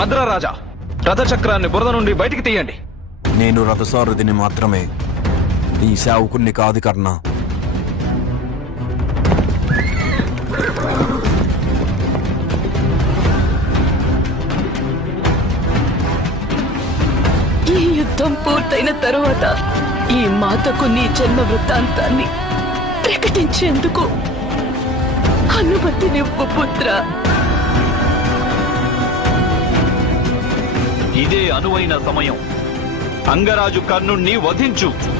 మద్ర రాజా, రథచక్రాన్ని బురద నుండి బయటికి తీయండి. నేను రథసారథిని మాత్రమే, ఈ సేవకుణ్ణి కాదు కర్ణ. ఈ యుద్ధం పూర్తయిన తరువాత ఈ మాతకు నీ జన్మ వృత్తాంతాన్ని ప్రకటించేందుకు అనుమతినివ్వు పుత్ర. ఇదే అనువైన సమయం. అంగరాజు కర్ణుణ్ణి వధించు.